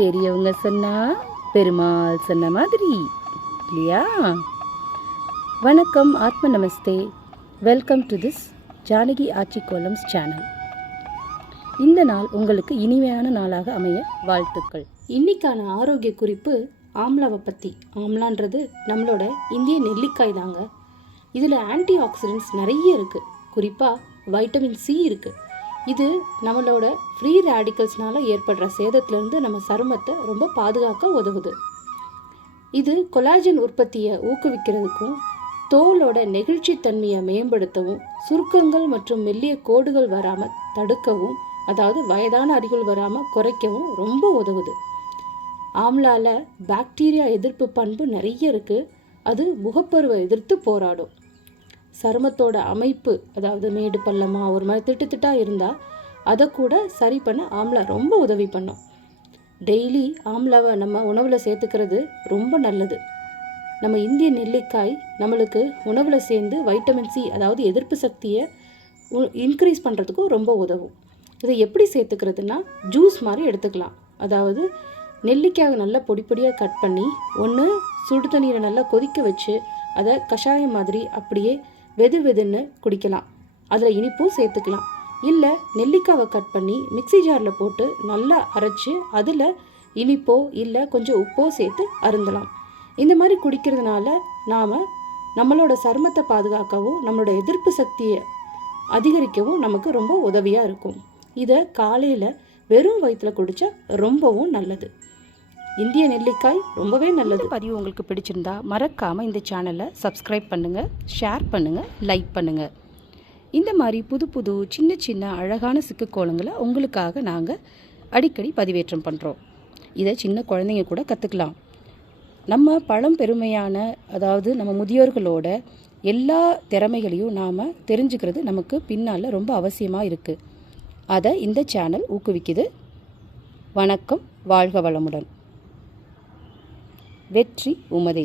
பெரியவங்க சொன்னா பெருமாள் சொன்ன மாதிரி இல்லையா? வணக்கம், ஆத்ம நமஸ்தே. Welcome to this Janaki Aachi kolams channel. இந்த நாள் உங்களுக்கு இனிமையான நாளாக அமைய வாழ்த்துக்கள். இன்னைக்கான ஆரோக்கிய குறிப்பு ஆம்லாவை பற்றி. ஆம்லான்றது நம்மளோட இந்திய நெல்லிக்காய் தாங்க. இதில் ஆன்டி ஆக்சிடென்ட்ஸ் நிறைய இருக்குது. குறிப்பாக வைட்டமின் சி இருக்குது. இது நம்மளோட ஃப்ரீ ரேடிக்கல்ஸ்னால் ஏற்படுற சேதத்திலேருந்து நம்ம சருமத்தை ரொம்ப பாதுகாக்க உதவுது. இது கொலாஜன் உற்பத்தியை ஊக்குவிக்கிறதுக்கும் தோலோட நெகிழ்ச்சி தன்மையை மேம்படுத்தவும், சுருக்கங்கள் மற்றும் மெல்லிய கோடுகள் வராமல் தடுக்கவும், அதாவது வயதான அறிகுள் வராமல் குறைக்கவும் ரொம்ப உதவுது. ஆம்லால பாக்டீரியா எதிர்ப்பு பண்பு நிறைய இருக்குது. அது முகப்பருவை எதிர்த்து போராடும். சருமத்தோட அமைப்பு, அதாவது மேடு பள்ளமாக ஒரு மாதிரி திட்டாக இருந்தால் அதை கூட சரி பண்ண ஆம்லா ரொம்ப உதவி பண்ணும். டெய்லி ஆம்லாவை நம்ம உணவில் சேர்த்துக்கிறது ரொம்ப நல்லது. நம்ம இந்திய நெல்லிக்காய் நம்மளுக்கு உணவில் சேர்ந்து வைட்டமின் சி, அதாவது எதிர்ப்பு சக்தியை இன்க்ரீஸ் பண்ணுறதுக்கும் ரொம்ப உதவும். இதை எப்படி சேர்த்துக்கிறதுனா, ஜூஸ் மாதிரி எடுத்துக்கலாம். அதாவது நெல்லிக்காயை நல்லா பொடி பொடியாக கட் பண்ணி ஒன்று சுடு தண்ணீரை நல்லா கொதிக்க வச்சு அதை கஷாயம் மாதிரி அப்படியே வெதுன்னு குடிக்கலாம். அதில் இனிப்பும் சேர்த்துக்கலாம். இல்லை நெல்லிக்காவை கட் பண்ணி மிக்சி ஜாரில் போட்டு நல்லா அரைச்சி அதில் இனிப்போ இல்லை கொஞ்சம் உப்போ சேர்த்து அருந்தலாம். இந்த மாதிரி குடிக்கிறதுனால நாம் நம்மளோட சருமத்தை பாதுகாக்கவும் நம்மளோட எதிர்ப்பு சக்தியை அதிகரிக்கவும் நமக்கு ரொம்ப உதவியாக இருக்கும். இதை காலையில் வெறும் வயிற்றில் குடித்தா ரொம்பவும் நல்லது. இந்திய நெல்லிக்காய் ரொம்பவே நல்லது. பதிவு உங்களுக்கு பிடிச்சிருந்தா மறக்காமல் இந்த சேனலை சப்ஸ்கிரைப் பண்ணுங்கள், ஷேர் பண்ணுங்கள், லைக் பண்ணுங்கள். இந்த மாதிரி புது புது சின்ன சின்ன அழகான சிக்குக்கோலங்களை உங்களுக்காக நாங்கள் அடிக்கடி பதிவேற்றம் பண்ணுறோம். இதை சின்ன குழந்தைங்க கூட கற்றுக்கலாம். நம்ம பழம்பெருமையான, அதாவது நம்ம முதியோர்களோட எல்லா திறமைகளையும் நாம் தெரிஞ்சுக்கிறது நமக்கு பின்னால் ரொம்ப அவசியமாக இருக்குது. அதை இந்த சேனல் ஊக்குவிக்குது. வணக்கம், வாழ்க வளமுடன். வெற்றி உமதே.